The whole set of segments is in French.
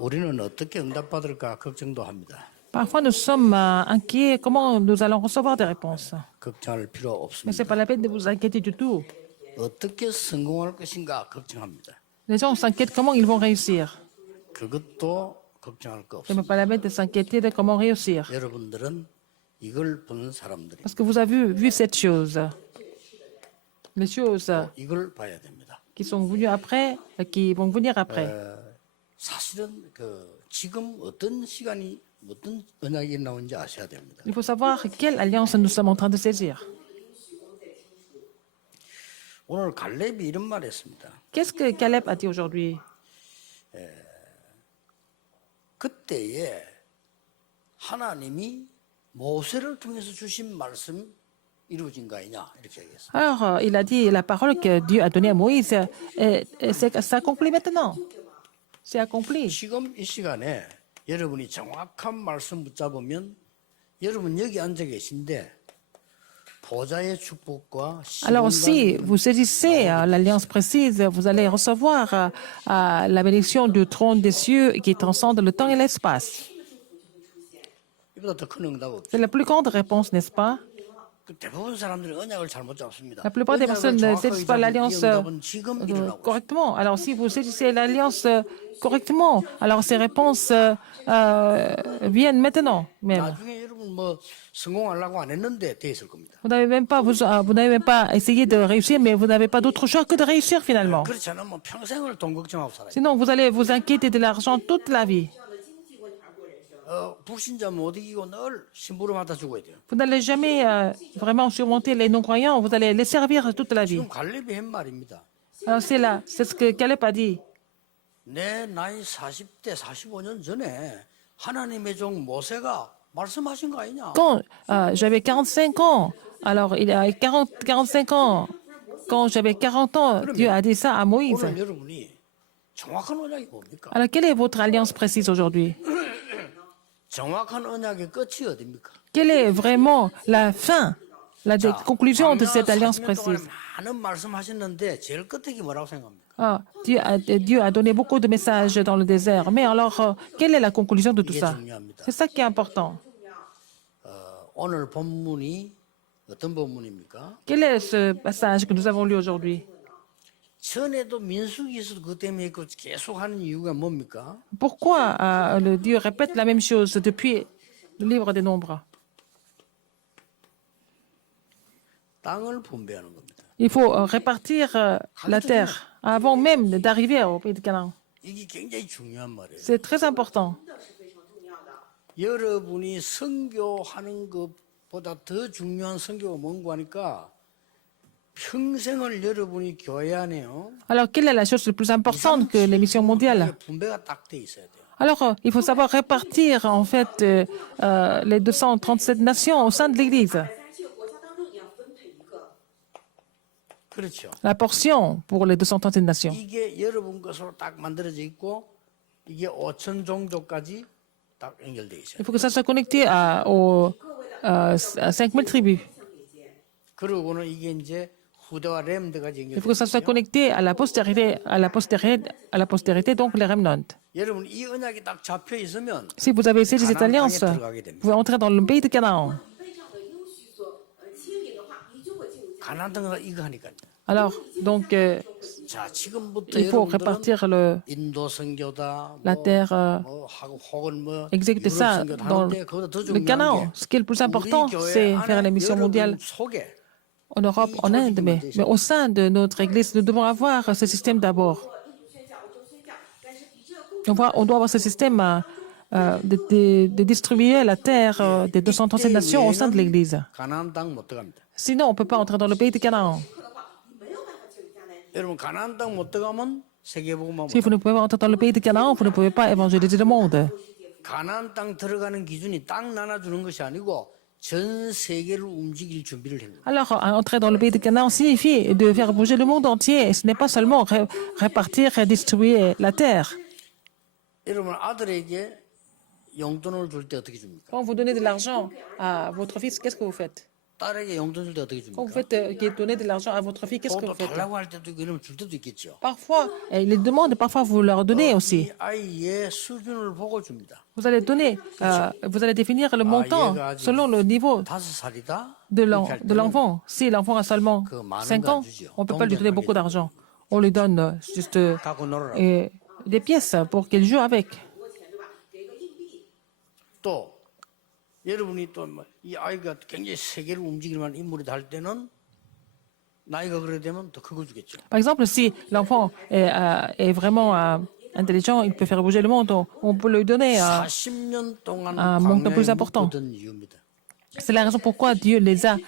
우리는 어떻게 응답받을까 걱정도 합니다. Parfois, nous sommes inquiets. Comment nous allons recevoir des réponses? 걱정할 필요 Mais ce n'est pas 없습니다. la peine de vous inquiéter du tout. 어떻게 성공할 것인가 걱정합니다. Les gens s'inquiètent comment ils vont réussir. 그것도 걱정할 거 Ce n'est 없습니다. pas la peine de s'inquiéter de comment réussir. 여러분들은 이걸 보는 사람들이 Parce que vous avez vu cette chose. Les choses 이걸 봐야 됩니다. qui sont venues après, qui vont venir après. 사실은 지금 어떤 시간이 어떤 언약이 나오는지 아셔야 됩니다. Il faut savoir quelle alliance nous sommes en train de saisir. 오늘 갈렙이 이런 말 했습니다. Qu'est-ce que Caleb a dit aujourd'hui? 그때에 하나님이 모세를 통해서 주신 말씀 이루어진 거 아니냐 이렇게 얘기했어요. Alors, il a dit la parole que Dieu a donnée à Moïse, c'est accompli maintenant. C'est accompli. 지금 이 시간에 여러분이 정확한 말씀 붙잡으면 여러분 여기 앉아 계신데 보좌의 축복과 Alors, si 시온과 vous saisissez l'alliance précise, vous allez recevoir la bénédiction du trône des cieux qui transcende le temps et l'espace. 이보다 더 큰 응답 없죠. C'est la plus grande réponse, n'est-ce pas? 대부분 사람들이 언약을 잘못 잡습니다. La plupart des personnes ne saisissent pas l'alliance 지금 일어나고 있어요. correctement. Alors, si vous saisissez l'alliance correctement, alors ces réponses viennent maintenant même. 나중에 여러분 뭐 성공하려고 안 했는데 돼 있을 겁니다. Vous n'avez même pas essayé de réussir, mais vous n'avez pas d'autre choix que de réussir finalement. 그렇지 않으면 뭐 평생을 돈 걱정하고 살아요. Sinon, vous allez vous inquiéter de l'argent toute la vie. 불신자 못 이기고 늘 심부름하다 죽어야 돼요. Vous n'allez jamais vraiment surmonter les non-croyants, vous allez les servir toute la vie. 지금 갈렙이 한 말입니다. Alors c'est là, c'est ce que Caleb a dit. 내 나이 40대 45년 전에 하나님의 종 모세가 말씀하신 거 아니냐? Quand j'avais 45 ans, alors il y a 45 ans, quand j'avais 40 ans, Dieu a dit ça à Moïse. 오늘 여러분이 정확한 언약이 뭡니까? Alors quelle est votre alliance précise aujourd'hui? 정확한 언약의 끝이 어딥니까? Quelle est vraiment la fin, la conclusion de cette alliance précise? 많은 말씀하셨는데 제일 끝에 뭐라고 생각합니까? Dieu a donné beaucoup de messages dans le désert, mais alors quelle est la conclusion de tout 이게 ça? 중요합니다. C'est ça qui est important. 오늘 본문이 어떤 본문입니까? Quel est ce passage que nous avons lu aujourd'hui? 전에도 민수기에서도 그 때문에 계속 하는 이유가 뭡니까? Pourquoi le Dieu répète la même chose depuis le livre des Nombres? 땅을 분배하는 겁니다. Il faut répartir la terre avant même d'arriver au pays de Canaan. 이게 굉장히 중요한 말이에요. C'est très important. 여러분이 선교하는 것보다 더 중요한 선교가 뭔가 하니까 평생을 여러분이 교회 안에요. Alors, quelle est la chose la plus importante que les missions mondiales? 분배가 딱 돼 있어야 돼요. Alors, il faut savoir répartir en fait les 237 nations au sein de l'Église. 그렇죠. La portion pour les 237 nations. 이게 여러분 것으로 딱 만들어져 있고 이게 5천 종족까지 딱 연결돼 있어요. Il faut que ça soit connecté aux 5000 tribus. 그러고는 이게 이제 후대와 렘드까지 Il faut que ça soit 연결돼 있어요. connecté à la postérité, donc les remnants. 여러분 이 언약이 딱 잡혀 있으면 Si vous avez saisi cette alliance, vous pouvez entrer dans le pays de Canaan. 가나안 땅을 이거 하니까요. Alors, donc, 자, 지금부터 il faut 여러분들은 répartir 인도 선교다, la terre, 혹은 exécuter 유럽 ça 선교다 dans 하는데 그보다 더 le 중요한 Canaan. 게 Ce qui est le plus important, 우리 교회 c'est faire les 안에 missions 여러분 mondiales 속에 en Europe, en Inde, mais au sein de notre Église, nous devons avoir ce système d'abord. On doit avoir ce système de distribuer la terre des 237 nations au sein de l'Église. 가나안 땅 못 들어갑니다. Sinon, on ne peut pas entrer dans le pays de Canaan. 여러분 가나안 땅 못 들어가면 세계복음화 못. Si vous ne pouvez pas entrer dans le pays de Canaan, vous ne pouvez pas évangéliser le monde. 가나안 땅 들어가는 기준이 땅 나눠주는 것이 아니고 전 세계를 움직일 준비를 한 거예요. Alors, entrer dans le pays de Canaan signifie de faire bouger le monde entier. Et ce n'est pas seulement répartir et distribuer la terre. 여러분 아들에게 용돈을 줄 때 어떻게 줍니까? Quand vous donnez de l'argent à votre fils, qu'est-ce que vous faites? 딸에게 용돈 줄 때 어떻게 Quand vous 줍니까? faites donner de l'argent à votre fille, qu'est-ce que 또 vous faites? 달라고 할 때도 있고 이러면 줄 때도 있겠죠. Parfois, ils les demandent, parfois vous leur donnez aussi. 이 아이의 수준을 보고 줍니다. Vous allez donner, vous allez définir le montant 얘가 아직 selon le niveau 5살이다. de 이렇게 할 때는 l'enfant. Si l'enfant a seulement 그 많은 5 거 안 ans, 주죠. on ne peut pas lui donner 동전 beaucoup 한 개. d'argent. On lui donne juste 갖고 놀아라. des pièces pour qu'il joue avec. 또 여러분이 또 이 아이가 굉장히 세계를 움직일 만한 인물이 될 때는 나이가 그래 되면 더 큰 거 주겠죠. Par exemple, si l'enfant est vraiment intelligent, il peut faire bouger le monde, on peut lui donner. 40년 동안 un montant plus 광야에 important. 묵혀둔 이유입니다. C'est la raison pourquoi Dieu les a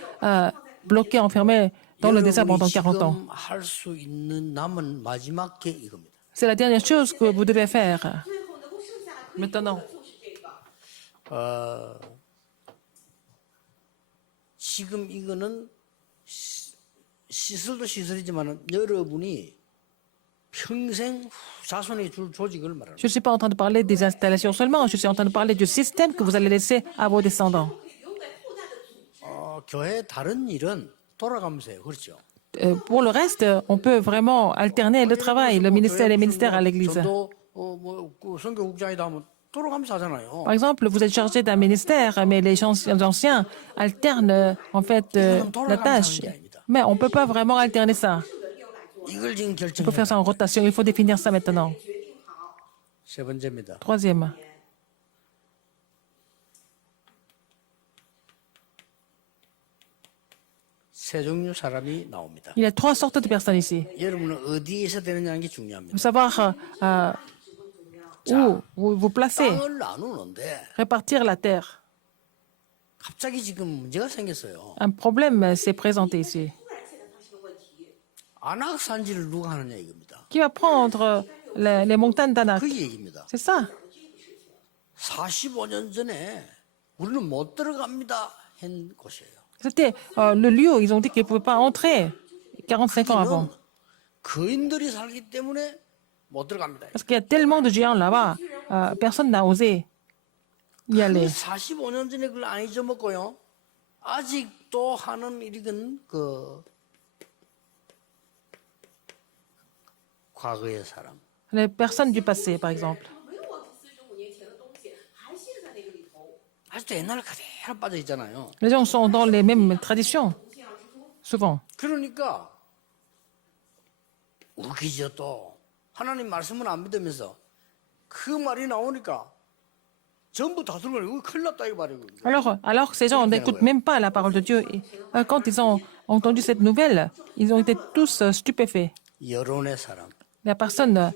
bloqués, enfermés dans le désert pendant 40 ans. 지금 할 수 있는 남은 마지막 게 이겁니다. C'est la dernière chose que vous devez faire. Maintenant, 지금 이거는 시설도 시설이지만 여러분이 평생 자손에게 줄 조직을 말합니다. je ne suis pas en train de parler des installations seulement, je suis en train de parler du système que vous allez laisser à vos descendants. 교회 다른 일은 돌아가면서 해요. 그렇죠? Pour le reste, on peut vraiment alterner le travail, le ministère, les ministères à l'église. 저도 그 선교국장이다 하면 돌아가면서 하잖아요. Par exemple, vous êtes chargé d'un ministère, mais les anciens alternent en fait la tâche. Mais on ne peut pas vraiment alterner ça. 이걸 지금 On peut 결정해야 faire ça en rotation. Il faut définir ça maintenant. 세 번째입니다. Troisième, 세 종류 사람이 나옵니다. il y a 3 sortes de personnes ici. 여러분은 어디에서 되느냐는 게 중요합니다. Il faut savoir où vous placez, 땅을 나누는데 répartir la terre. 갑자기 지금 문제가 생겼어요. Un problème s'est présenté ici. 안악 산지를 누가 하느냐 이겁니다. Qui va prendre les montagnes d'Anak? 그 얘기입니다. C'est ça. 45년 전에 우리는 못 들어갑니다 한 곳이에요. C'était le lieu où ils ont dit qu'ils ne pouvaient pas entrer 45 ans avant. 거인들이 살기 때문에 못 들어갑니다. Parce qu'il y a tellement de géants là-bas, personne n'a osé y 그 aller. 45년 전에 그걸 안 잊어먹고요. 아직도 하는 일은 그 과거의 사람. Les personnes du passé, par exemple. 아직도 옛날 그대로 빠져 있잖아요. Les gens sont dans les mêmes traditions, souvent. 그러니까 웃기죠 또. 하나님 말씀은 안 믿으면서 그 말이 나오니까 전부 다 들어가고 큰일 났다 이 말이에요. Alors que ces gens n'écoutent même pas la parole de Dieu. Et, quand ils ont entendu cette nouvelle, ils ont été tous stupéfaits. 여론의 사람. La personne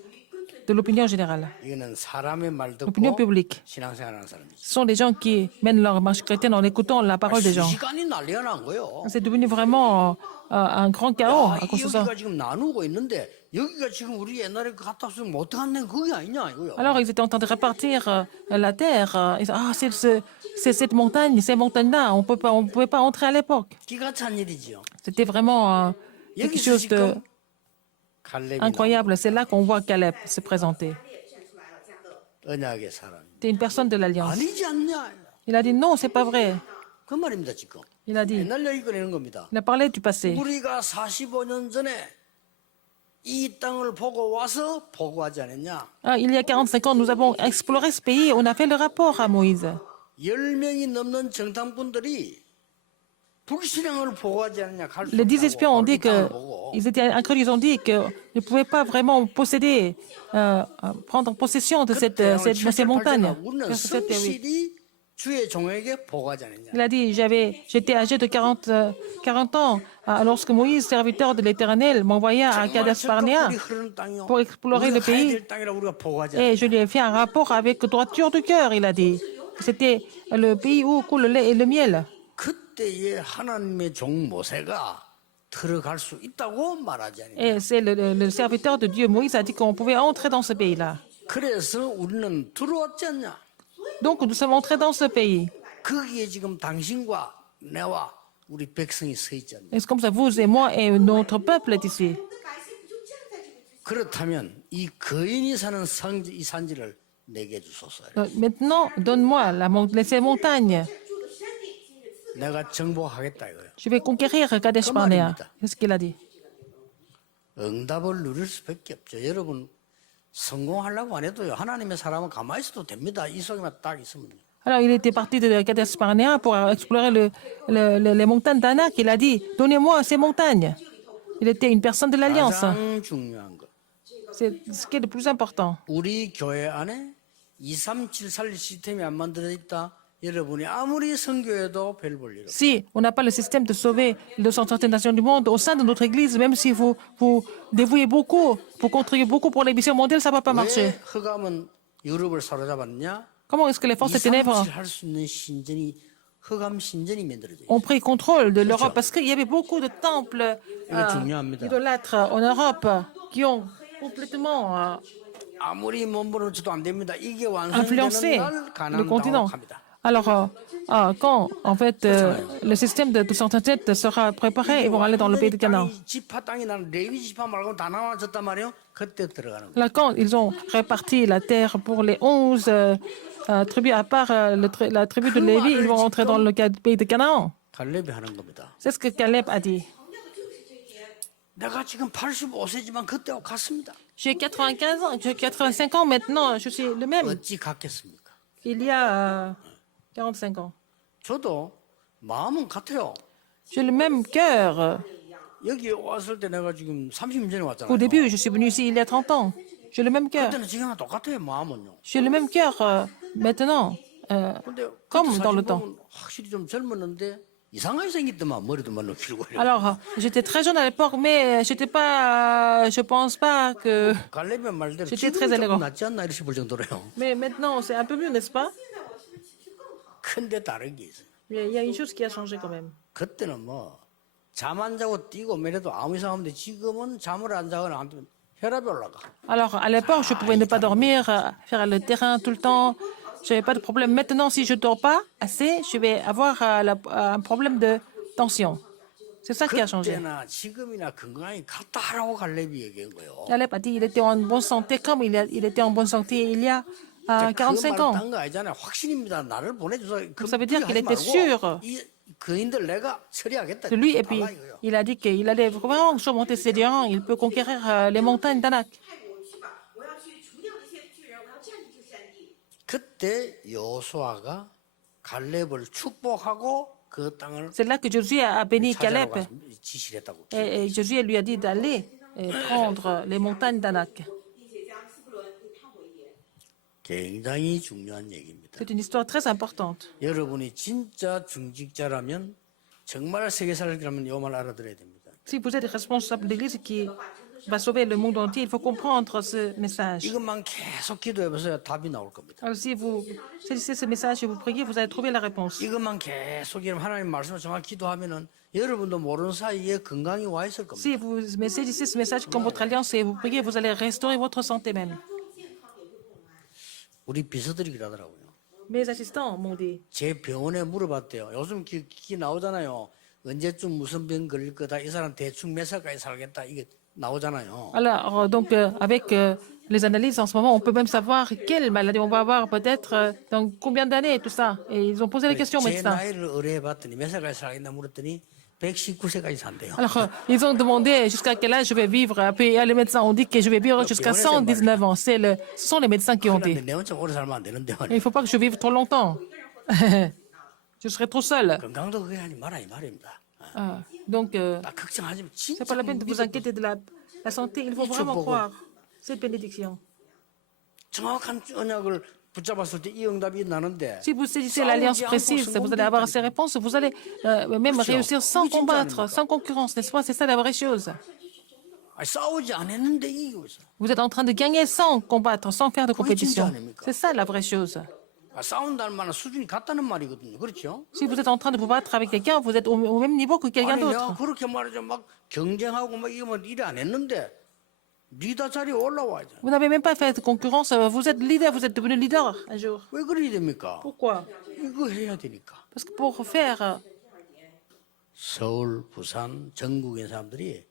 de l'opinion générale, 이거는 사람의 말 l'opinion 듣고 publique, 신앙생활하는 사람이죠. ce sont des gens qui mènent leur marche chrétienne en écoutant la parole des gens. 시간이 난리가 난 거예요. C'est devenu vraiment un grand chaos 야, à cause de ça. 여기가 지금 나누고 있는데 여기가 지금 우리 옛날에 그 갔다 왔으면 뭐 어떡하네 그게 아니냐 이거요. Alors ils étaient en train de répartir la terre. Ils disaient, ah, c'est cette montagne, ces montagnes-là, on ne pouvait pas entrer à l'époque. 기가 찬 일이지요. C'était vraiment quelque 여기서 chose de 지금 갈렙이 incroyable. C'est là qu'on voit Caleb se présenter. 언약의 사람. C'était une personne de l'Alliance. 아니지 않냐. Il a dit non, c'est pas vrai. 그 말입니다 지금. Il a dit, 옛날 얘기 꺼내는 겁니다. il a parlé du passé. 우리가 45년 전에 이 땅을 보고 와서 보고하지 않았냐. Il y a 45 ans, nous avons exploré ce pays. On a fait le rapport à Moïse. 10명이 넘는 정탐꾼들이 불신앙을 보고하지 않느냐. 갈수 Les 10 espions ont dit 이 땅을 que 보고. ils étaient incrédules. Ils ont dit qu'ils ne pouvaient pas vraiment posséder, prendre possession de 그때 오늘 ces montagnes. 7, 8 우리는 Verset 7 et 8. 성실히 주의 종에게 보고하지 않았냐. Il a dit, j'étais âgé de 40 ans lorsque Moïse, serviteur de l'Éternel, m'envoya à Kadesh Barnea pour explorer le pays. Et je lui ai fait un rapport avec droiture du cœur, il a dit. C'était le pays où coule le lait et le miel. 그때의 하나님의 종 모세가 들어갈 수 있다고 말하지 않냐. Et c'est le serviteur de Dieu, Moïse, a dit qu'on pouvait entrer dans ce pays-là. 그래서 우리는 들어왔지 않냐. Donc nous sommes entrés dans ce pays. 거기에 지금 당신과 내와 우리 백성이 서 있지 않냐. Et c'est comme ça, vous et moi et notre peuple est ici. 그렇다면 이 거인이 사는 이 산지를 내게 주소서. Maintenant, donne-moi ces montagnes. 내가 정복하겠다 이거예요. Je vais conquérir Kadesh Barnea. C'est ce qu'il a dit. 응답을 누릴 수밖에 없죠. 여러분 성공하려고 안 해도요. 하나님의 사람은 가만히 있어도 됩니다. 이 속에만 딱 있으면. Alors, il était parti de Kadesh Barnea pour explorer les montagnes d'Anak. Il a dit, donnez-moi ces montagnes. Il était une personne de l'Alliance. 가장 중요한 것. C'est ce qui est le plus important. 우리 교회 안에 237 살릴 시스템이 안 만들어져 있다. 여러분이 아무리 선교해도 별 볼 일 없어요. Si on n'a pas le système de sauver les 230 nations du monde au sein de notre Église, même si vous dévouez beaucoup, vous contribuez beaucoup pour les missions mondiales, ça ne va pas marcher. 왜 흑암은 유럽을 사로잡았냐? Comment est-ce que les forces des ténèbres 할수 있는 신전이 흑암 신전이 만들어져 있어요. ont pris contrôle de l'Europe? Parce qu'il y avait beaucoup de temples 이거 중요합니다. idolâtres en Europe qui ont complètement 아무리 몸부림쳐도 안 됩니다. 이게 influencé 완성되는 날 le 가나안 continent. 당합니다. Alors, quand en fait le système de 237 sera préparé, ils vont aller dans le pays de Canaan. 지파 땅이 나는 레위 지파 말고 다 나눠졌단 말이에요. 그때 들어가는 거예요. Là, quand ils ont réparti la terre pour les 11 tribus, à part la tribu de Lévi, ils vont rentrer dans le pays de Canaan. 갈렙이 하는 겁니다. C'est ce que Caleb a dit. 내가 지금 85세지만 그때하고 같습니다. J'ai 95 ans, j'ai 85 ans maintenant, je suis le même. 어찌 같겠습니까? Il y a 45 ans. 저도 마음은 같아요. J'ai le même cœur. 여기 왔을 때 내가 지금 30년 전에 왔잖아요. Au début, je suis venu ici il y a 30 ans. J'ai le même cœur. 그때는 지금랑 똑같아요. 마음은요. J'ai le même cœur maintenant, 근데 comme 그때 dans le 사진 temps. 보면 확실히 좀 젊었는데 이상하게 생겼더만 머리도 말로 길고 이래. Alors, j'étais très jeune à l'époque, mais j'étais pas, je pense pas que. 갈렙의 말대로 J'étais 지금 très 조금 élégant. 낫지 않나 이렇게 싶을 정도로요. Mais maintenant, c'est un peu mieux, n'est-ce pas? 근데 다른 게 있어요. Mais il y a une chose qui a changé quand même. 그때는 뭐 잠 안 자고 뛰고 매래도 아무 이상 없는데 지금은 잠을 안 자거나 안 뜨면 혈압이 올라가. Alors, à l'époque, je pouvais ne pas dormir, faire le terrain tout le temps. Je n'avais pas de problème. Maintenant, si je ne dors pas assez, je vais avoir un problème de tension. C'est ça qui a changé. 그때나 지금이나 건강이 같다 하라고 갈렙이 얘기한 거예요. Caleb a dit qu'il était en bonne santé comme il était en bonne santé il y a 45 ans. 딴거 아니잖아요. 확신입니다. 나를 보내줘서 Ça veut dire qu'il était sûr 이 그인들 내가 처리하겠다. de lui. Et puis, 달라 이거요. il a dit qu'il allait vraiment surmonter ses géants. Il peut conquérir les montagnes d'Anak. 我要去除掉那些巨人，我要占领这山地。 그때 여호수아가 갈렙을 축복하고 그 땅을 C'est là que Josué a béni 차지하고 Caleb. 가서 지시를 했다고. Et Josué lui a dit d'aller prendre les montagnes d'Anak. 并且将希伯伦给叛回也。 굉장히 중요한 얘기입니다. C'est une histoire très importante. 여러분이 진짜 중직자라면 정말 세계 살기라면 이 말 알아들어야 됩니다. Si vous êtes responsable de l'Église qui va sauver le monde entier, il faut comprendre ce message. 이것만 계속 기도해보세요. 답이 나올 겁니다. Alors, si vous saisissez ce message et vous priez, vous allez trouver la réponse. 이것만 계속 이러면 하나님 말씀을 정확히 기도하면은 여러분도 모르는 사이에 건강이 와 있을 겁니다. Si vous saisissez ce message comme votre alliance et vous priez, vous allez restaurer votre santé même. 우리 비서들이 그러더라고요. Mes assistants m'ont dit, 제 병원에 물어봤대요. 요즘 기기 나오잖아요. 언제쯤 무슨 병 걸릴 거다. 이 사람 대충 몇 살까지 살겠다. 이게 나오잖아요. alors, donc, avec les analyses en ce moment, on peut même savoir quelle maladie on va avoir peut-être dans combien d'années et tout ça. Et ils ont posé la question aux 제 médecins. 나이를 의뢰해봤더니 몇 살까지 살겠나 물었더니 119세까지 산대요. Alors, ils ont demandé jusqu'à quel âge je vais vivre. Et puis, les médecins ont dit que je vais vivre jusqu'à 119 ans. Ce sont les médecins qui ont dit. 그런데 내 혼자 오래 살면 안 되는데 Il ne faut pas que je vive trop longtemps. Je serai trop seul. 건강도 그게 하지 마라 이 말입니다. Donc, 나 걱정하지 마. c'est 진짜 pas la peine de vous inquiéter de la santé. Il faut vraiment croire cette bénédiction. 정확한 언약을 붙잡았을 때 이 응답이 나는데 Si vous saisissez l'alliance précise, vous allez avoir ces réponses. Vous allez même réussir sans combattre, sans concurrence, n'est-ce pas? C'est ça la vraie chose. 아니, 싸우지 않았는데 이기고 있어. Vous êtes en train de gagner sans combattre, sans faire de compétition. C'est ça la vraie chose. 싸운다는 말은 수준이 같다는 말이거든요. 그렇죠? Si vous êtes en train de vous battre avec quelqu'un, vous êtes au même niveau que quelqu'un 아니 d'autre. 내가 그렇게 말하죠. 막 경쟁하고 막 이러면 일 안 했는데 리더 자리에 올라와야죠. Vous n'avez même pas fait de concurrence. Vous êtes leader, vous êtes devenu leader un jour. 왜 그래야 됩니까? Pourquoi? 이거 해야 되니까. Parce que pour faire 서울, 부산, 전국의 사람들이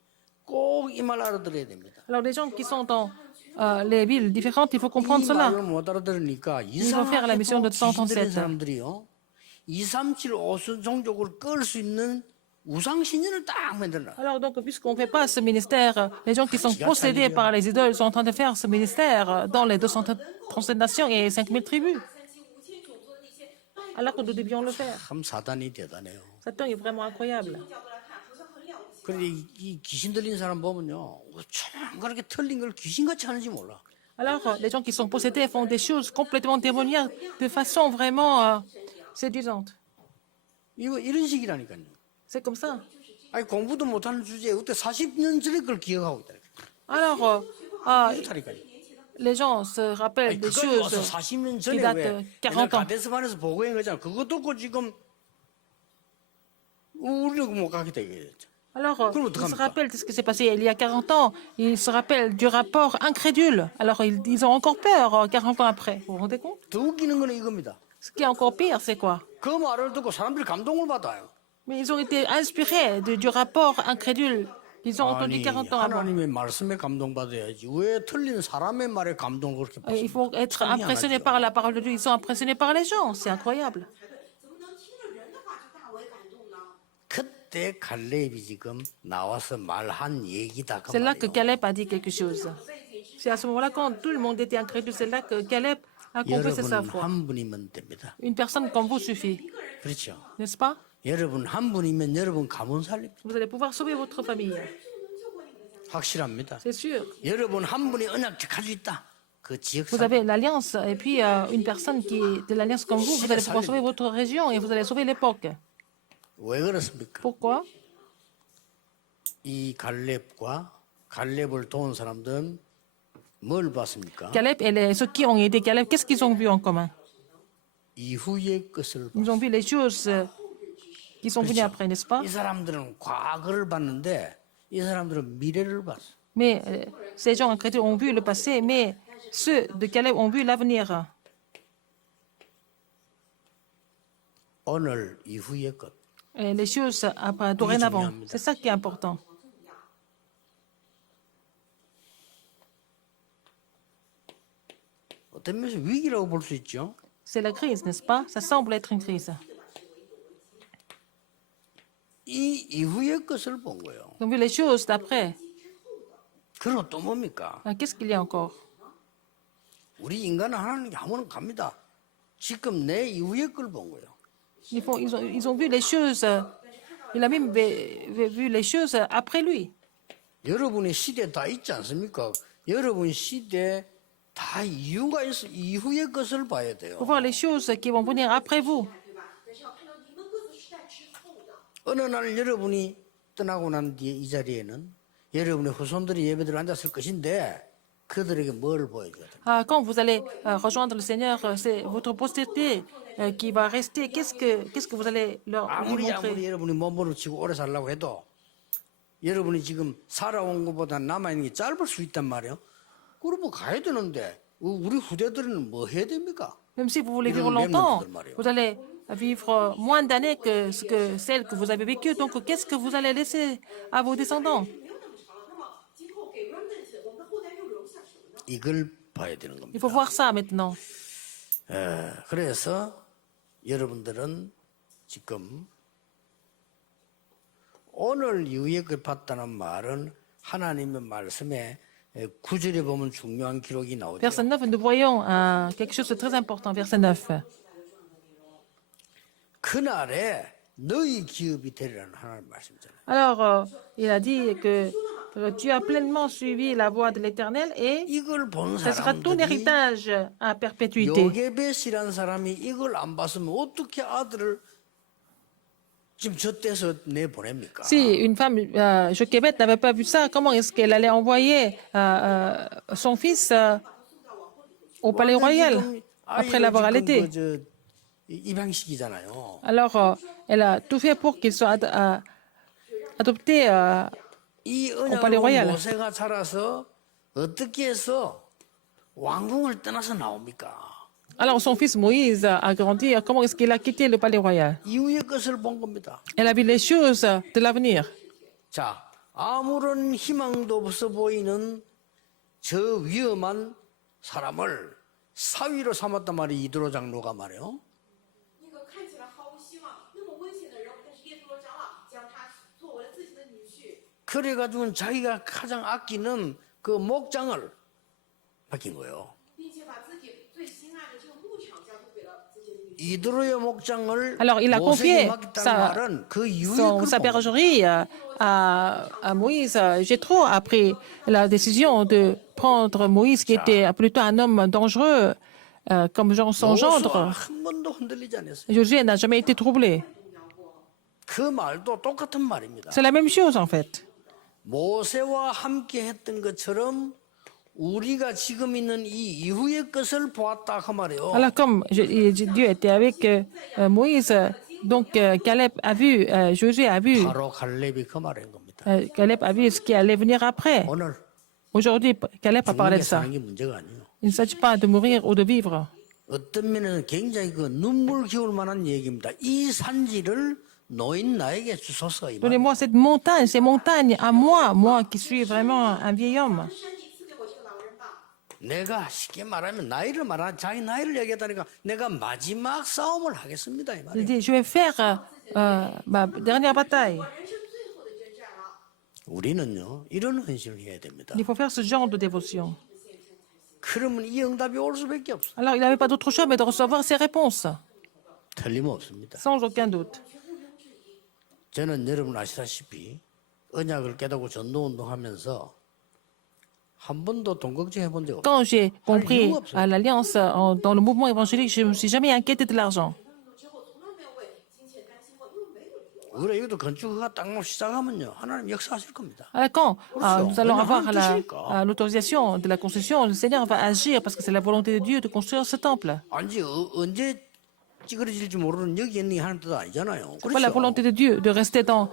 꼭 이 말 알아들어야 됩니다. alors les gens qui sont dans les villes différentes, il faut comprendre 이 cela. 말을 못 알아들으니까 vont faire la mission de 이상하게도 237. 귀신들인 사람들이요. 237 5선 종족을 끌 수 있는 우상신전을 딱 만들어. Alors donc, puisqu'on ne fait pas ce ministère, les gens qui sont possédés par les idoles sont en train de faire ce ministère dans les 237 nations et 5000 tribus, 3,550种族的那些拜 alors que nous devions le faire. 참 사단이 대단해요. Satan est vraiment incroyable. 角度来看，好像很了不起。 그런데 이 귀신 들린 사람 보면요, 참 그렇게 틀린 걸 귀신같이 하는지 몰라. Alors, les gens qui sont possédés font des choses complètement démoniaques de façon vraiment séduisante. 이런 식이라니까요. C'est comme ça. 아니 공부도 못하는 주제에 어떻게 40년 전에 그걸 기억하고 있다. Alors, 이렇다니까요. les gens se rappellent 아니 des 그걸 와서 choses 40년 qui 전에 datent 왜 de 옛날 40 ans. 가데스반에서 보고한 거잖아. 그거 듣고 지금 우리는 못 가겠다 이거죠. Alors, Comment ils se drame, rappellent de ce qui s'est passé il y a 40 ans. Ils se rappellent du rapport incrédule. Alors, ils ont encore peur 40 ans après. Vous vous rendez compte? 더 웃기는 거는 이겁니다. Ce qui est encore pire, c'est quoi? 그 말을 듣고 사람들이 감동을 받아요. Mais ils ont été inspirés du rapport incrédule qu'ils ont entendu 아니 40 ans avant. 하나님의 말씀에 감동받아야지 왜 틀린 사람의 말에 감동을 그렇게 받습니까? Il faut être 참 impressionné 희한하죠. par la parole de Dieu. Ils sont impressionnés par les gens. C'est incroyable. 才对，怎么能听着人的话就大为感动呢？ 그때 갈렙이 지금 나와서 말한 얘기다 그 C'est là que 말이에요. Caleb a dit quelque chose. C'est à ce moment-là, quand tout le monde était incrédule, c'est là que Caleb a confessé sa 여러분 foi. 한 분이면 됩니다. Une personne comme vous suffit, 그렇죠. n'est-ce pas? 여러분 한 분이면 여러분 가문 살립니다. Vous allez pouvoir sauver votre famille. 확실합니다. C'est sûr. 여러분 한 분이 언약적 가지고 있다. 그 지역 Vous avez l'alliance et puis une personne qui est de l'alliance comme vous allez pouvoir sauver votre région et vous allez sauver l'époque. 왜 그렇습니까? Pourquoi? 이 갈렙을 도운 사람들은 뭘 봤습니까? Caleb et ceux qui ont aidé Caleb, qu'est-ce qu'ils ont vu en commun? 이후의 것을 Ils ont vu les choses qui sont venues après, n'est-ce pas? 이 사람들은 과거를 봤는데 이 사람들은 미래를 봤어. Mais ces gens incrédules ont vu le passé, mais ceux de Caleb ont vu l'avenir. 오늘 이후의 것. Et les choses dorénavant. 중요합니다. C'est ça qui est important. 어떤 면에서 위기라고 볼 수 있죠. C'est la crise, n'est-ce pas? Ça semble être une crise. 이 이후의 것을 본 거예요. Ils ont vu les choses d'après. 그리고 또 뭡니까? Qu'est-ce qu'il y a encore? 우리 인간은 하나님께 하면 갑니다. 지금 내 이후의 걸 본 거예요. Ils ont vu les choses. Il a même vu les choses après lui. 여러분의 시대 다 있지 않습니까? 여러분 시대 다 이유가 있어. 이후의 것을 봐야 돼요. Pour voir les choses qui vont venir après vous. 对吧？但是要看到你们各自时代之后的。 어느 날 여러분이 떠나고 난 뒤에 이 자리에는 여러분의 후손들이 예배드려 앉았을 것인데 그들에게 뭘 보여줘야 돼요? Quand vous allez rejoindre le Seigneur, c'est votre postérité qui va rester. Qu'est-ce que vous allez leur lui 아무리 montrer? 여러분이 몸부림 치고 오래 살려고 해도 여러분이 지금 살아온 것보다 남아있는 게 짧을 수 있단 말이에요. 그러면 가야 되는데 우리 후대들은 뭐 해야 됩니까? Même si vous voulez Ils vivre ont même longtemps, notre Mario. vous allez vivre moins d'années que celles que vous avez vécues. Donc, qu'est-ce que vous allez laisser à vos descendants? 没有那么长，那么今后给 remnant 我们的后代又留下什么呢？ 이걸 봐야 되는 Il 겁니다. faut voir ça maintenant. 그래서 여러분들은 지금 오늘 유익을 봤다는 말은 하나님의 말씀에 9절에 보면 중요한 기록이 나오죠. Verset 9, nous voyons quelque chose de très important. Verset 9. 그날에 너희 기업이 되리라는 하나님 말씀이잖아요. Alors, il a dit que tu as pleinement suivi la voie de l'Éternel et 이걸 본 ce sera ton 사람들이 héritage à perpétuité. 요게벳이라는 사람이 이걸 안 봤으면 어떻게 아들을 지금 저 때서 내보냅니까? Si une femme, Jochebed, n'avait pas vu ça, comment est-ce qu'elle allait envoyer son fils au palais royal après l'avoir allaité? 입양식이잖아요. Alors, elle a tout fait pour qu'il soit adopté. 이 palais royal. 은혜로 모세가 자라서 어떻게 해서 왕궁을 떠나서 나옵니까? Alors, son fils Moïse a grandi. Comment est-ce qu'il a quitté le palais royal? 이후의 것을 본 겁니다. Elle a vu les choses de l'avenir. 자, 아무런 희망도 없어 보이는 저 위험한 사람을 사위로 삼았단 말이 이도로 장로가 말이요. 那个看起来毫无 그래가지고 자기가 가장 아끼는 그 목장을 맡긴 거예요. 并且把自己最心爱的这个牧场交托给了自己的女儿。 이드로의 목장을 Alors, il a 모세에게 confié 맡겼다는 말은 그 이후에 sa bergerie à Moïse. Jéthro a pris la décision de prendre Moïse, qui était plutôt un homme dangereux, comme son gendre. 한 번도 흔들리지 않았어요. Josué n'a jamais été troublé. 그 말도 똑같은 말입니다. C'est la même chose, en fait. 모세와 함께 했던 것처럼 우리가 지금 있는 이 이후의 것을 보았다 그 말이에요. Alors, comme Dieu était avec Moïse, donc Caleb a vu, Josué a vu, 바로 갈렙이 그 말인 겁니다. Caleb a vu ce qui allait venir après. 오늘 Aujourd'hui, Caleb a parlé 죽는 de 게 ça. 사는 게 문제가 아니에요. Il ne s'agit pas de mourir ou de vivre. 어떤 면에는 굉장히 그 눈물 기울 만한 얘기입니다. 이 산지를 노인 나에게 주소서 이 말. Donnez-moi cette montagne, ces montagnes à moi, moi qui suis vraiment un vieil homme. 山地赐给我这个老人吧。 내가 쉽게 말하면 나이를 말하는 자기 나이를 얘기했다니까 내가 마지막 싸움을 하겠습니다 이 Il 말이에요. dit, je vais faire ma dernière bataille. 人生最后的征战了。 우리는요 이런 헌신을 해야 됩니다. Il faut faire ce genre de dévotion. 그러면 이 응답이 올 수밖에 없어. Alors, il n'avait pas d'autre choix mais de recevoir ces réponses, 틀림없습니다. sans aucun doute. 저는 여러분 아시다시피 언약을 깨닫고 전도운동하면서 한 번도 돈 걱정해 본 적 없어요. Quand j'ai compris à l'Alliance dans le mouvement évangélique, je ne me suis jamais inquiété de l'argent. 之后从来没有为金钱担心过，因为没有理由。 그래 이것도 건축허가 딱 시작하면요 하나님 역사하실 겁니다. Alors, quand nous allons avoir l'autorisation de la construction, le Seigneur va agir parce que c'est la volonté de Dieu de construire ce temple. 아니지 언제 찌그러질지 모르는 여기 있는 게 하는 뜻 아니잖아요. C'est pas la 그렇죠? volonté de Dieu de rester dans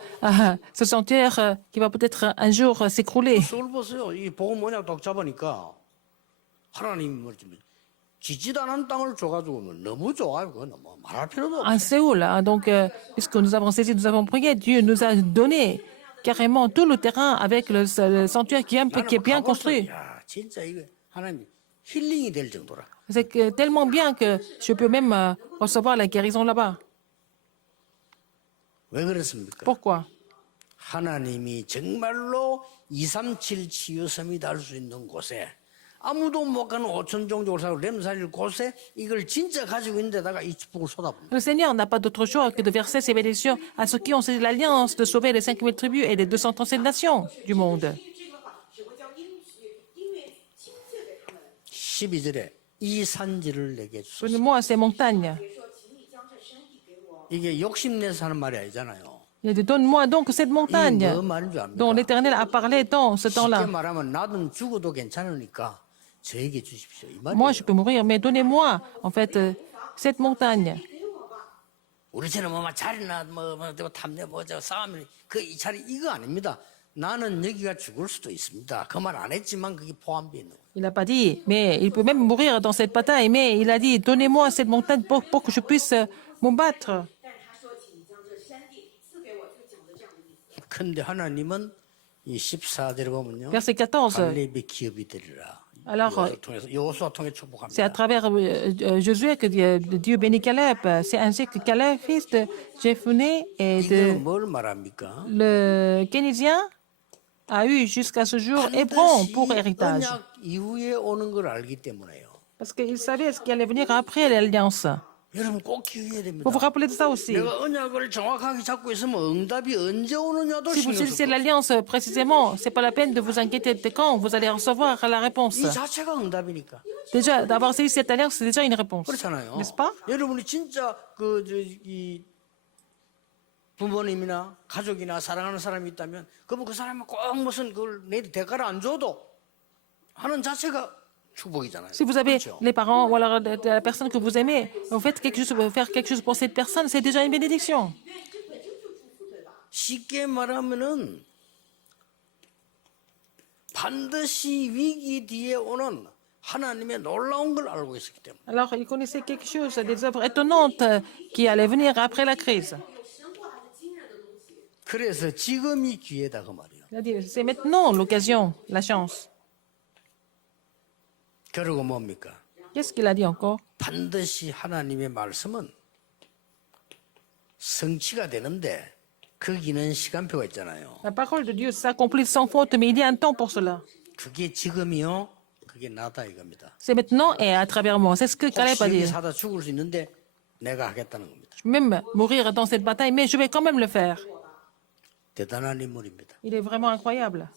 ce sanctuaire qui va peut-être un jour s'écrouler. 서울 보세요. 이 복음 언약 독 잡으니까 하나님이 뭐지 지지도 않은 땅을 줘가지고 너무 좋아요. 그건 뭐 말할 필요도 없어요. À Séoul, donc, puisque nous avons saisi, nous avons prié, Dieu nous a donné carrément tout le terrain avec le sanctuaire qui est bien construit. 야 진짜 이거 하나님 힐링이 될 정도라. C'est tellement bien que je peux même recevoir la guérison là-bas. 왜 그렇습니까? Pourquoi? 하나님이 정말로 237 치유섬이 달 수 있는 곳에 아무도 못 가는 5천 종족을 살고 렘살릴 곳에 이걸 진짜 가지고 있는 데다가 이 축복을 쏟아붓는 Le Seigneur n'a pas d'autre choix que de verser ses bénédictions à ceux qui ont saisi l'alliance de sauver les 5000 tribus et les 237 nations du monde. 这个话只会将应许，因为亲切给他们。 12절에 이 산지를 내게 주소서. Donnez-moi ces montagnes. 说，请你将这山地给我。 이게 욕심내서 하는 말이 아니잖아요. Il a dit, donne-moi donc cette 이게 montagne 뭐 말인 줄 dont 압니까? l'Éternel a parlé dans ce 쉽게 temps-là. 말하면 나는 죽어도 괜찮으니까 저에게 주십시오. 이 말이에요. Moi, je peux mourir, mais donnez-moi, en fait, cette montagne. 우리처럼 뭐 자리나 뭐 탐내 뭐저 싸우면 그 이 자리 이거 아닙니다. 나는 여기가 죽을 수도 있습니다. 그 말 안 했지만 그게 포함되어 있는 거예요. Il n'a pas dit, mais il peut même mourir dans cette bataille, mais il a dit, donnez-moi cette montagne pour que je puisse me battre. 但是他说，请你将这山地赐给我，就讲的这样的意思。 근데 하나님은 이 14절에 보면요. Verset 14, 갈렙의 기업이 되리라. Alors, 여호수아 통해 c'est à 축복합니다. travers Josué que Dieu bénit Caleb. C'est ainsi que Caleb, fils de Jephuné et 이거는 de 뭘 말합니까? le Kénisien, a eu jusqu'à ce jour Hébron 반드시 pour héritage. 언약 이후에 오는 걸 알기 때문에요. Parce qu'il savait ce qui allait venir après l'alliance. 여러분 꼭 기억해야 Il 됩니다. faut vous rappeler de ça aussi. 내가 언약을 정확하게 잡고 있으면 응답이 언제 오느냐도 Si vous 신경 saisissez 쓸 거예요. l'alliance précisément, c'est pas la peine de vous inquiéter de quand vous allez recevoir la réponse. 이 자체가 응답이니까. Déjà, d'avoir saisi cette alliance, c'est déjà une réponse. 그렇잖아요. N'est-ce pas? 여러분이 진짜 이 부모님이나 가족이나 사랑하는 사람이 있다면 그러면 그 사람은 꼭 무슨 그걸 내 대가를 안 줘도 하는 자체가 축복이잖아요. Si vous avez 그렇죠? les parents ou alors la personne que vous aimez, vous faites quelque chose, faire quelque chose pour cette personne, c'est déjà une bénédiction. 这本身就祝福，对吧？ 쉽게 말하면은 반드시 위기 뒤에 오는 하나님의 놀라운 걸 알고 있었기 때문에 Alors, il connaissait quelque chose, des œuvres étonnantes qui allaient venir après la crise. 有神过来的惊人的东西。 그래서 지금이 기회다 그 말이에요. Il a dit, c'est maintenant l'occasion, la chance. 그리고 뭡니까? Qu'est-ce qu'il a dit encore? 반드시 하나님의 말씀은 성취가 되는데 거기는 시간표가 있잖아요. La parole de Dieu s'accomplit sans faute, mais il y a un temps pour cela. 그게 지금이요. 그게 나다 이겁니다. C'est maintenant et à travers moi. C'est ce que Caleb a 혹시 여기 dit. 사다 죽을 수 있는데 내가 하겠다는 겁니다. Je vais même mourir dans cette bataille, mais je vais quand même le faire. 대단한 인물입니다. Il est vraiment incroyable.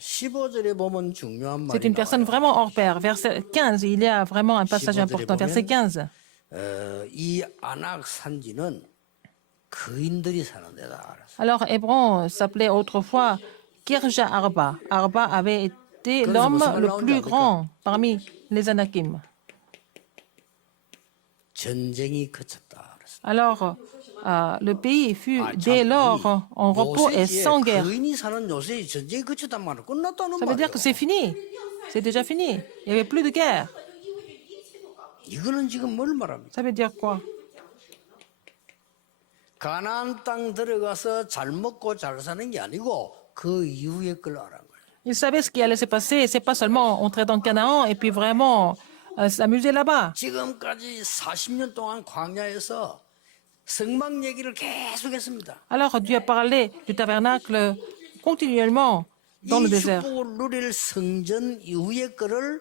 15절에 보면 중요한 C'est 말이 une personne 나와요. vraiment hors pair. Verset 15, il y a vraiment un passage important. Verset 15. 이 아낙 산지는 거인들이 사는 데다 알았어. Alors, Hébron s'appelait autrefois Kirja Arba. Arba avait été l'homme le plus grand parmi les Anakim. 전쟁이 그쳤다. 알았어. Alors, le pays fut dès lors en repos et sans guerre. 거인이 사는 요새 전쟁이 그쳤단 말은 끝났다는 Ça veut dire 말이에요. que c'est fini. C'est déjà fini. Il n'y avait plus de guerre. 이거는 지금 뭘 말합니까? Ça veut dire quoi? 가나안 땅 들어가서 잘 먹고 잘 사는 게 아니고 그 이후의 걸 알아는 거예요. Ils savaient ce qui allait se passer. C'est pas seulement entrer dans Canaan et puis vraiment s'amuser là-bas. 지금까지 40년 동안 광야에서 성막 얘기를 계속했습니다. Alors Dieu a parlé du tabernacle continuellement dans le 이 désert. 축복을 누릴 성전 이후의 거를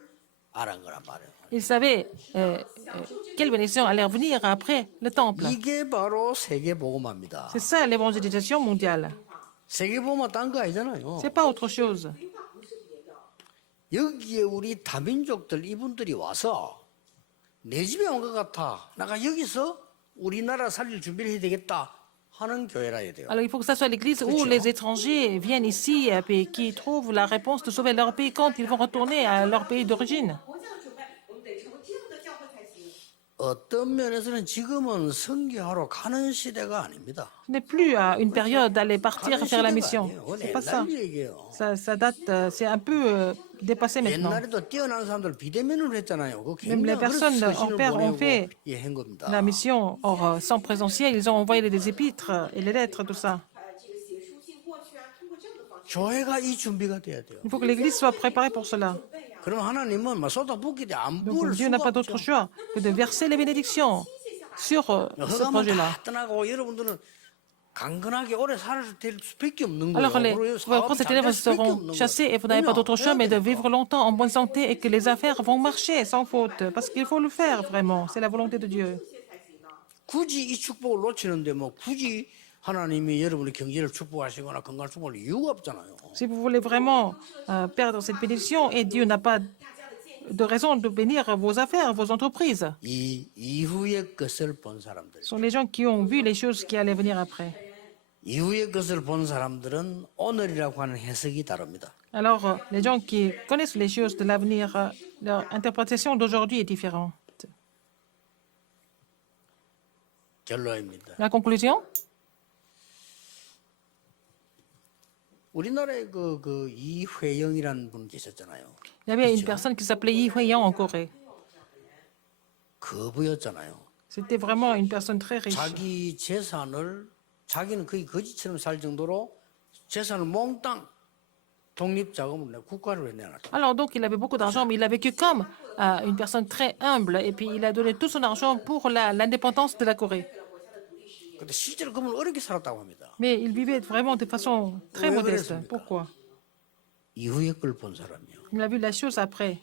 알은 거란 말이에요. Ils savaient quelle bénédiction allait venir après le temple. 이게 바로 세계복음화입니다. C'est ça l'évangélisation mondiale. 세계복음화 딴 거 아니잖아요. C'est pas autre chose. 여기에 우리 다민족들 이분들이 와서 내 집에 온 것 같아. 내가 여기서 우리나라 살릴 준비를 해야 되겠다 하는 교회라 해야 돼요. Alors il faut que ça soit l'église où les étrangers viennent ici et qui trouvent la réponse de sauver leur pays quand ils vont retourner à leur pays d'origine. 我这样准备，我们得成为这样的教会才行。 어떤 면에서는 지금은 선교하러 가는 시대가 아닙니다. Ce n'est plus une période d'aller partir 가는 faire la 시대가 mission. 아니에요. 그건 C'est pas ça. 옛날 얘기예요. Ça date, c'est un peu dépassé maintenant. 옛날에도 뛰어난 사람들 비대면으로 했잖아요. 그 Même les 굉장히 personnes 그래서 hors 서신을 pair ont 보내고 fait 한 겁니다. la mission. Or, sans présentiel, ils ont envoyé des épîtres et les lettres, tout ça. 这个写书信过去啊，通过这样的方式。 교회가 이 준비가 돼야 돼요. Il faut que l'église soit préparée pour cela. 그럼 하나님은 막 쏟아붓기 안 Donc, 부을 Dieu n'a 수가 pas d'autre 없죠. choix que de verser les bénédictions sur ce 허가만 projet-là. 다 떠나고 여러분들은 강건하게 오래 살아서 될 수밖에 없는 Alors, 거예요. les, 그리고 vos 사업이 grosses 잘 ténèbres 될 수밖에 seront 없는 chassées et vous 거예요. n'avez pas d'autre choix mais de 그냥 vivre longtemps en bonne santé et que les affaires vont marcher sans faute. Parce qu'il faut le faire vraiment. C'est la volonté de Dieu. 굳이 이 축복을 놓치는데 뭐 굳이 하나님이 여러분의 경제를 축복하시거나 건강을 축복할 이유가 없잖아요. Si vous voulez vraiment perdre cette bénédiction, et Dieu n'a pas de raison de bénir vos affaires, vos entreprises. 이 이후의 것을 본 사람들. Ce sont les gens qui ont vu les choses qui allaient venir après. 이후의 것을 본 사람들은 오늘이라고 하는 해석이 다릅니다. Alors, les gens qui connaissent les choses de l'avenir, leur interprétation d'aujourd'hui est différente. 결론입니다. La conclusion? 우리나라에 그 이회영이라는 분 계셨잖아요. Il y avait une personne qui s'appelait Yi Huiyang en Corée. 거부였잖아요. C'était vraiment une personne très riche. 자기 재산을 자기는 거의 거지처럼 살 정도로 재산을 몽땅 독립자금을 내 국가를 내놨죠. Alors donc, il avait beaucoup d'argent, mais il a vécu comme une personne très humble. Et puis, il a donné tout son argent pour l'indépendance de la Corée. 근데 실제로 그분은 어렵게 살았다고 합니다. Mais il vivait vraiment de façon très Oui, modeste. oui, oui. Pourquoi? 이후의 걸 본 사람이요. Il a vu la chose après.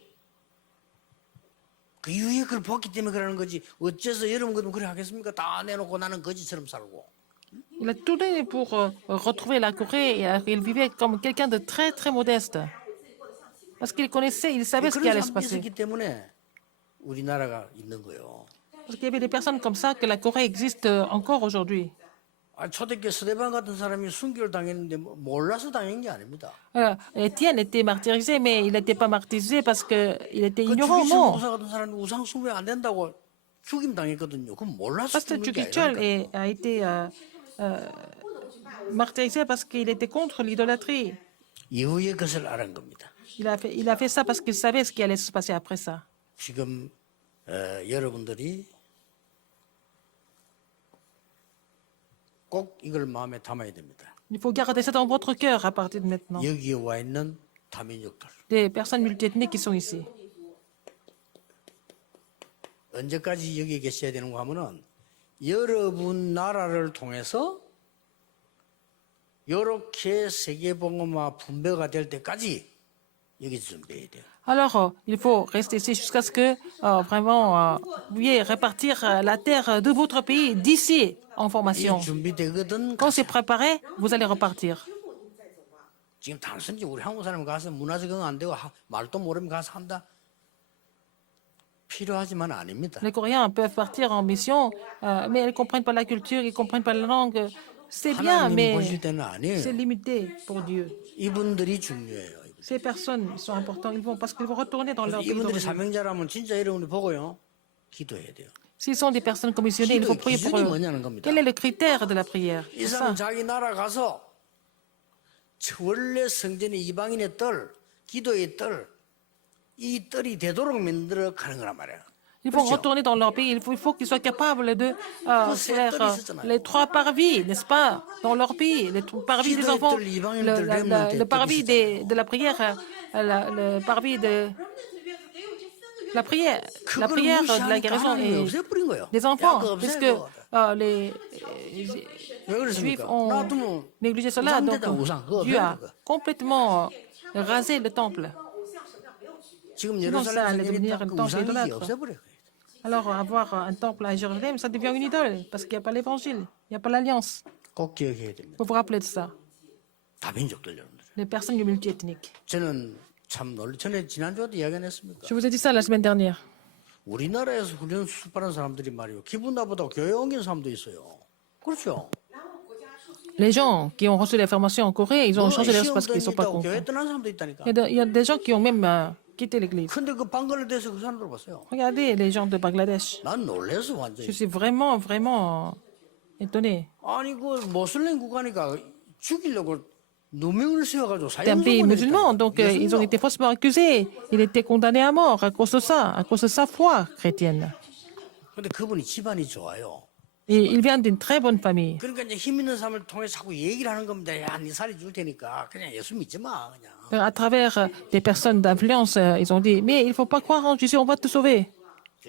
그 이후의 걸 봤기 때문에 그러는 거지. 어째서 여러분 같으면 그래 하겠습니까? 다 내놓고 나는 거지처럼 살고. Il a tout donné pour retrouver la Corée. Et il vivait comme quelqu'un de très, très modeste. Parce qu'il connaissait, il savait ce qui 그런 allait se 사람이 passer. 있었기 때문에 우리나라가 있는 거예요. Parce qu'il y avait des personnes comme ça que la Corée existe encore aujourd'hui. 초대교 스데반 같은 사람이 순교를 당했는데 몰라서 당한 게 아닙니다. Étienne était martyrisé, mais il n'était pas martyrisé parce qu'il était 그 ignorant. 주기철 Non. 목사 같은 사람이 우상 숭배 안 된다고 죽임 당했거든요. 그럼 몰라서 Pasteur 죽는 게 Chukichol 아니라니까요. a été martyrisé parce qu'il était contre l'idolâtrie. 이후의 것을 알은 겁니다. Il a fait ça parce qu'il savait ce qui allait se passer après ça. 지금 여러분들이 꼭 이걸 마음에 담아야 됩니다. Il faut garder ça dans votre cœur à partir de maintenant. 여기에 와 있는 다민족들 Des personnes multiethniques qui sont ici. 언제까지 여기에 계셔야 되는가 하면은 여러분 나라를 통해서 이렇게 세계봉업화 분배가 될 때까지 여기서 준비해야 돼요. Alors, il faut rester ici jusqu'à ce que vraiment vous puissiez répartir la terre de votre pays d'ici en formation. 이 준비되거든. Quand c'est préparé, vous allez repartir. 지금 단순히 우리 한국 사람 가서 문화 적응 안 되고 말도 모르면 가서 한다. 필요하지만 아닙니다. Les Coréens peuvent partir en mission, mais ils ne comprennent pas la culture, ils ne comprennent pas la langue. C'est bien, 하나님 mais 보실 때는 c'est 아니에요. limité pour Dieu. 이분들이 중요해요. Ces personnes sont importantes, ils vont, parce qu'ils vont retourner dans leur pays 이분들이 d'origine. 사명자라면 진짜 여러분이 보고요. 기도해야 돼요. S'ils sont des personnes commissionnées, il faut prier pour eux. Quel est le critère de la prière? 이 C'est 사람 ça. 자기 나라 가서 원래 성전의 이방인의 뜰, 기도의 뜰, 이 뜰이 되도록 만들어 가는 거란 말이에요. Ils vont 그렇죠? retourner dans leur pays. Il faut qu'ils soient capables de faire les 3 parvis, n'est-ce pas, dans leur pays. Les parvis des enfants, le parvis de la prière, le parvis de la prière de la guérison et 없애버린 거예요. des enfants, 야그 puisque 없애요. les 왜 Juifs 그렇습니까? ont 놔두면 négligé cela. Donc, 우상대다 우상. 그거 Dieu a 없애는 거야. complètement rasé le temple. 지금 Sinon, ça allait 예루살렘 devenir 성전이 un 딱 temple 우상이 idolâtre. 없애버려요. Alors, avoir un temple à Jérusalem, ça devient une idole, parce qu'il n'y a pas l'évangile, il n'y a pas l'alliance. 꼭 기억해야 됩니다. Il faut vous rappeler de ça. 다민족들 여러분들. Les personnes du multiethnique. 저는 참 전에 지난주에도 이야기 안 했습니까? Je vous ai dit ça la semaine dernière. 우리나라에서 훈련 수습하는 사람들이 말이요. 기분 나쁘다고 교회 옮긴 사람도 있어요. 그렇죠? Les gens qui ont reçu les formations en Corée, ils ont changé les choses parce qu'ils ne sont pas contents. 교회 떠난 사람도 있다니까. Il y a des gens qui ont même quitté l'église. 근데 그 방글라데시 그 사람들 봤어요. Regardez les gens de Bangladesh. 난 놀래서 완전히. Je suis vraiment, vraiment étonné. 아니 그 모슬렘 국가니까 죽이려고 누명을 세워가지고 C'était un pays musulman, donc ils ont été faussement accusés. Il était condamné à mort à cause de sa foi chrétienne. 근데 그분이 집안이 좋아요. Et il vient d'une très bonne famille. 그러니까 이제 힘 있는 사람을 통해 자꾸 얘기를 하는 겁니다. 야, 네 살이 줄 테니까 그냥 예수 믿지 마, 그냥. À travers des personnes d'influence, ils ont dit, mais il ne faut pas croire en Jésus, on va te sauver.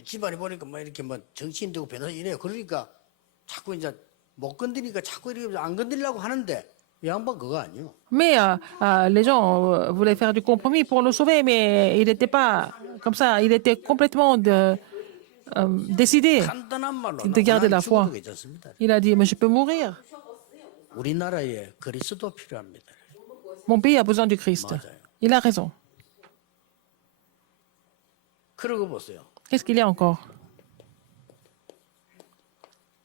집안이 보니까 뭐 이렇게 뭐 정치인 되고 변호사 이래요. 그러니까 자꾸 이제 못 건드니까 자꾸 이렇게 안 건드리려고 하는데 이 양반 그거 아니요. Mais les gens voulaient faire du compromis pour le sauver, mais il n'était pas comme ça. Il était complètement décidé 간단한 말로 de garder la foi. 죽어도 괜찮습니다. Il a dit, mais je peux mourir. 우리나라에 그리스도 필요합니다. Mon pays a besoin du Christ. Il a raison. 그러고 보세요. Qu'est-ce qu'il y a encore?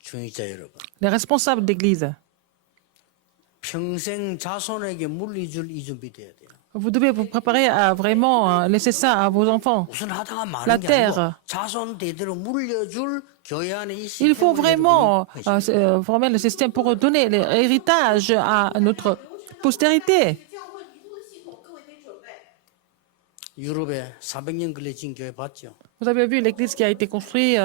중직자 여러분. Les responsables d'église. 평생 자손에게 물리줄 이 준비돼야 돼요. Vous devez vous préparer à vraiment laisser ça à vos enfants. 무슨 하다가 La 많은 게 terre. 아니고 자손 대대로 물려줄 교회 안에 이 Il faut vraiment 시스템을 former le système pour donner l'héritage à notre postérité. 教会迷途的系统，各位得准备。 유럽에 400년 걸려진 교회 봤죠? Vous avez vu l'église qui a été construite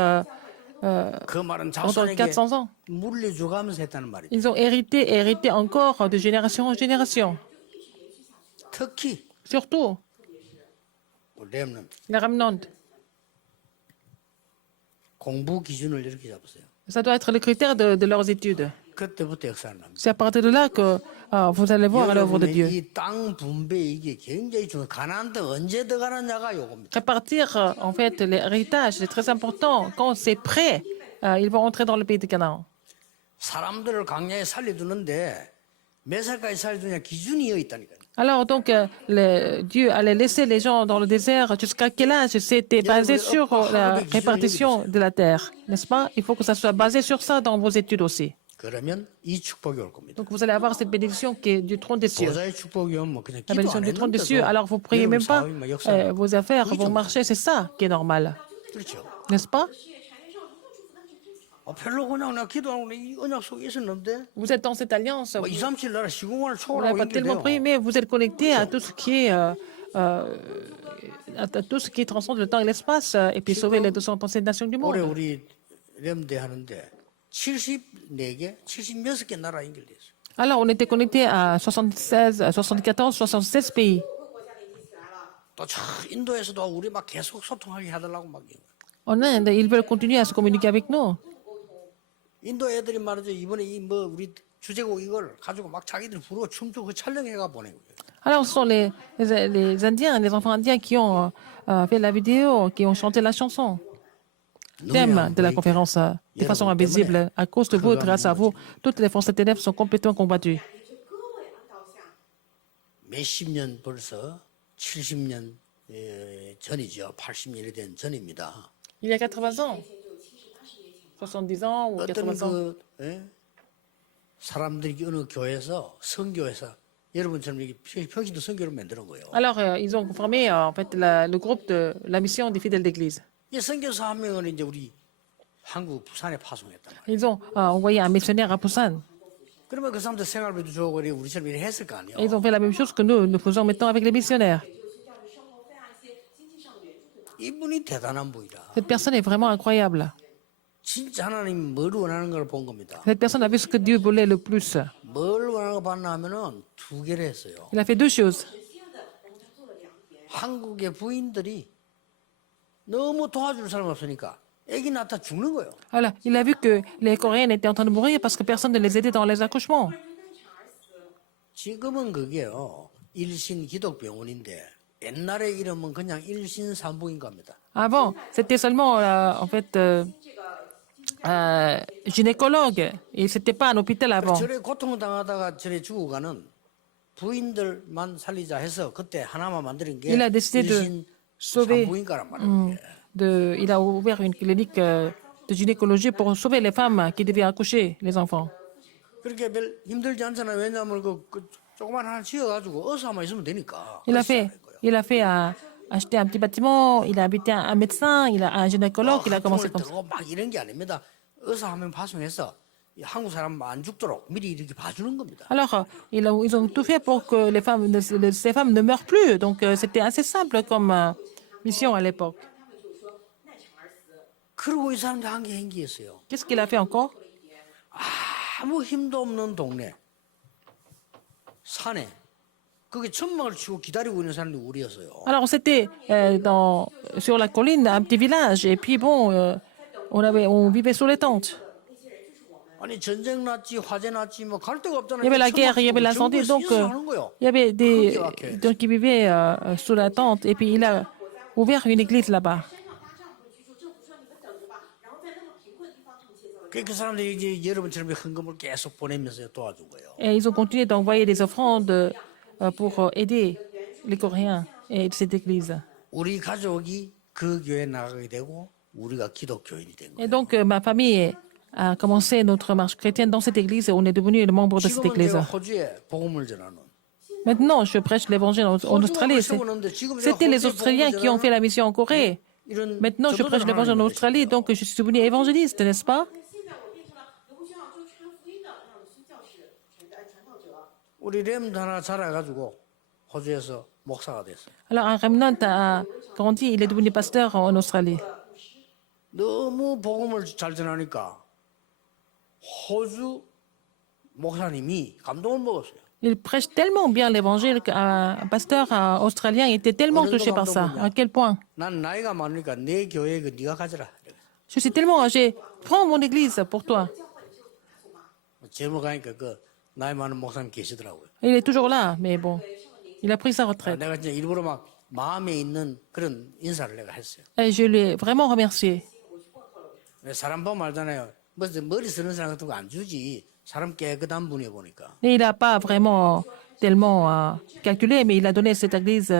그 말은 pendant 자손에게 400 ans. 물려주가면서 했다는 말이죠. Ils ont hérité encore de génération en génération. 특히 Surtout 렘넌트 les remnants. 공부 기준을 이렇게 잡으세요. Ça doit être le critère de leurs études. 그때부터 역사를 납니다. C'est à partir de là que vous allez voir l'œuvre de Dieu. 이땅 분배 이게 굉장히 중요. 가나안 땅 언제 들어가느냐가 요겁니다. Répartir, en fait, l'héritage, c'est très important. Quand c'est prêt, ils vont entrer dans le pays de Canaan. 사람들을 광야에 살려두는데 몇 살까지 살려두냐 기준이 있다니까요. Alors, donc, Dieu allait laisser les gens dans le désert jusqu'à quel âge? C'était basé sur la répartition de la terre, n'est-ce pas? Il faut que ça soit basé sur ça dans vos études aussi. 그러면 이 축복이 올 겁니다. Donc, vous allez avoir cette bénédiction qui est du trône des cieux. 보좌의 축복이 오면 그냥 La 기도 bénédiction 안 du trône des cieux. 했는데도 Alors, vous priez même pas, 여러분 사업이 막 역사. vos affaires vont marcher. C'est ça qui est normal, 그렇죠. n'est-ce pas? 별로 그냥 나 기도하고 이 언약 속에 있었는데 Vous êtes dans cette alliance. 뭐 2, 3, 7 나라 시공간을 Vous n'avez 초월하고 pas tellement 있는데요. prié, mais vous êtes connecté à tout ce qui est à tout ce qui transcende le temps et l'espace, et puis sauver les 237 nations du 올해 monde. 우리 렘대 하는데 74개, 76개 나라 연결돼 있어요. Alors, on était connecté à 74, 76 pays. 또 인도에서도 우리 막 계속 소통하게 해달라고 막. En Inde, ils veulent continuer à se communiquer avec nous. 인도 애들이 말이죠. 이번에 이 뭐 우리 주제곡 이걸 가지고 막 자기들 부르고 춤추고 그 촬영해가 보내고. Alors, ce sont les Indiens, les enfants indiens qui ont fait la vidéo, qui ont chanté la chanson. Thème de la conférence de façon invisible. À cause de vous, grâce à vous, toutes les forces ténèbres sont complètement combattues. 这歌为俺导向。 몇십 년 벌써 70년 전이죠. 80년이 된 전입니다. Il y a 80 ans, 70 ans ou 80 어떤 ans. 그 사람들이 어느 교회에서 선교에서 여러분처럼 이렇게 평시도 선교를 만드는 거예요. Alors, ils ont formé en fait le groupe de la mission des fidèles d'Église. 이 선교사 한 명을 이제 우리 한국 부산에 파송했단 말이에요. Ils ont envoyé un missionnaire à Busan. 그러면 그 사람들 생활비도 좋고 그래 우리처럼 이렇게 했을 거 아니에요. Et ils ont fait la même chose que nous faisons maintenant avec les missionnaires. 就是教育生活费啊一些经济上的援助，对吧？ 이분이 대단한 분이다. Cette personne est vraiment incroyable. 진짜 하나님이 뭘 원하는 걸 본 겁니다. Cette personne a vu ce que Dieu voulait le plus. 뭘 원하는 거 봤나 하면은 두 개를 했어요. Il a fait deux choses. 直接的，然后他做了2点。 한국의 부인들이 너무 도와줄 사람 없으니까 애기 낳다 죽는 거예요. Voilà. Il a vu que les Coréennes étaient en train de mourir parce que personne ne les aidait dans les accouchements. 지금은 그게요. 일신 기독병원인데 옛날에 이름은 그냥 일신 산부인 겁니다. Avant, c'était seulement en fait gynécologue. Et c'était pas un hôpital avant. 저래 고통당하다가 저래 죽어가는 부인들만 살리자 해서 그때 하나만 만드는 게 Il a décidé de 일신 sauver. 산부인과란 말이에요. Il a ouvert une clinique de gynécologie pour sauver les femmes qui devaient accoucher les enfants. 그렇게 별 힘들지 않잖아요. 왜냐하면 그 조그만 하나 지어가지고 어서만 있으면 되니까. Il a fait acheter un petit bâtiment, il a invité un médecin, il a un gynécologue, il a commencé comme ça. 들고 막 이런 게 아닙니다. 어서 하면 파송해서 이 한국 사람 안 죽도록 미리 이렇게 봐주는 겁니다. Alors, ils ont tout fait pour que ces femmes ne meurent plus. Donc, c'était assez simple comme mission à l'époque. 他们就是说难产而死。 그리고 이 사람들 한 게 행기했어요. Qu'est-ce qu'il a fait encore? 아무 힘도 없는 동네 산에 거기 천막을 치고 기다리고 있는 사람들이 우리였어요. Alors, c'était sur la colline, un petit village. Et puis, bon, on vivait sous les tentes. 아니 전쟁 났지 화재 났지 뭐 갈 데가 없잖아요. Il y avait la guerre, il y avait l'incendie. Donc, 하는 거예요. il y avait des gens qui vivaient sous la tente. Et puis, il a ouvert une église là-bas. 山上搭帐篷居住，政府说你们等着吧，然后在那么贫困的地方，他们建造了。 그 사람들이 이제 여러분처럼 헌금을 계속 보내면서 도와준 거예요. Et ils ont continué d'envoyer des offrandes pour aider les Coréens et cette église. 우리 가족이 그 교회 나가게 되고 우리가 기독교인이 된 거예요. Et donc, ma famille a commencé notre marche chrétienne dans cette église et on est devenu le membre de cette 지금은 église. 제가 호주에 복음을 전하는. Maintenant, je prêche l'évangile en Australie. C'était les Australiens qui ont fait la mission en Corée. Maintenant, je prêche l'évangile en Australie, donc je suis devenu évangéliste, n'est-ce pas? 现在我变成了留学校就传福音的那种宣教士、传道者。 우리 렘도 하나 자라가지고 호주에서 목사가 됐어요. Alors, un remnant a grandi, il est devenu pasteur en Australie. 너무 복음을 잘 전하니까 호주 목사님이 감동을 먹었어요. Il prêche tellement bien l'évangile qu'un pasteur australien était tellement touché par ça. À quel point? 난 나이가 많으니까 내 교회 그 네가 가져라. Je suis tellement âgé. Prends mon église pour toi. 젊어 가니까 그 나이 많은 목사님 계시더라고요. Il est toujours là, mais bon, il a pris sa retraite. 내가 진짜 일부러 막 마음에 있는 그런 인사를 내가 했어요. Et je l'ai vraiment remercié. 사람 보면 알잖아요. 머리 쓰는 사람 같은 거 안 주지. 사람 깨끗한 분이 보니까. Et il n'a pas vraiment tellement calculé, mais il a donné cette église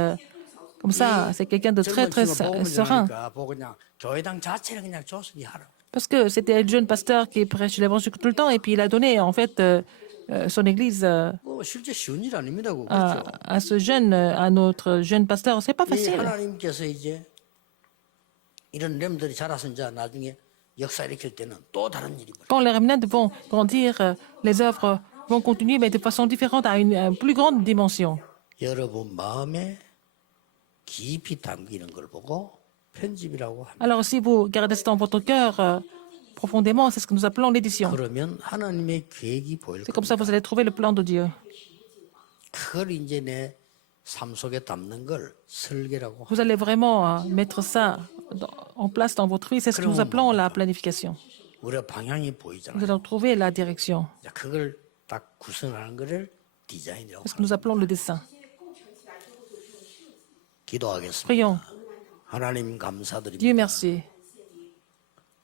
comme ça. C'est quelqu'un de très, très serein. 보고 그냥 교회당 자체를 그냥 줬으니 하라. Parce que c'était le jeune pasteur qui prêche l'évangile tout le temps, et puis il a donné en fait son église 뭐 실제 쉬운 일 아닙니다. 그거. à ce jeune, à notre jeune pasteur. C'est pas 이 facile. 하나님께서 이제 이런 렘들이 자라서 이제 나중에 역사 일으킬 때는 또 다른 일이 벌어요. Quand les remnants vont grandir, les œuvres vont continuer, mais de façon différente, à une plus grande dimension. 여러분 마음에 깊이 담기는 걸 보고 편집이라고 합니다. Alors, si vous gardez ça dans votre cœur profondément, c'est ce que nous appelons l'édition. 그러면 하나님의 계획이 보일 C'est comme 겁니다. ça que vous allez trouver le plan de Dieu. 그걸 이제 내 삶 속에 담는 걸 설계라고 합니다. Vous allez vraiment mettre ça en place dans votre vie. C'est ce que nous appelons la planification. 우리가 방향이 nous 보이잖아요. allons trouver la direction. 자, 그걸 딱 구성하는 거를 디자인이라고 C'est ce que nous appelons le dessin. 기도하겠습니다. Prions. 하나님 Dieu 감사드립니다. merci.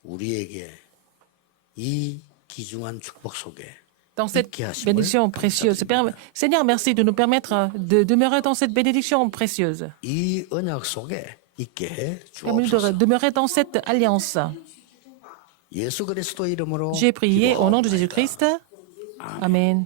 우리에게 이 귀중한 축복 속에 Dans cette 있게 하심을 bénédiction précieuse. Seigneur, merci de nous permettre de demeurer dans cette bénédiction précieuse. 이 언약 속에 있게 해 Permets-nous 주옵소서. de demeurer dans cette alliance. 예수 그리스도 이름으로 J'ai prié au nom de 기도하옵나이다. Jésus-Christ. Amen.